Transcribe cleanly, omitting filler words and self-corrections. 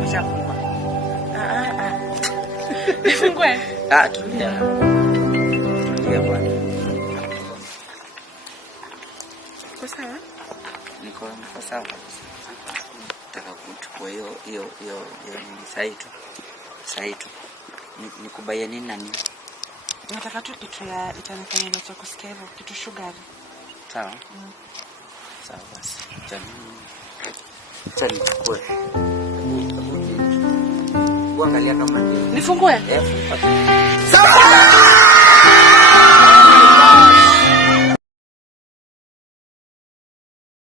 Nishafungua. Nifungue? Tulia. Tulia bwana. Uko sawa? Niko sawa kabisa. Nataka kuchukua hiyo Saitu. Nikubaye nini na nini? Nataka tu kitu ya itanifanya nacho kusikia hivyo, kitu sugar. Sawa. Sawa basi. Chani chukue. Uangalia kama nifungue. Sawa.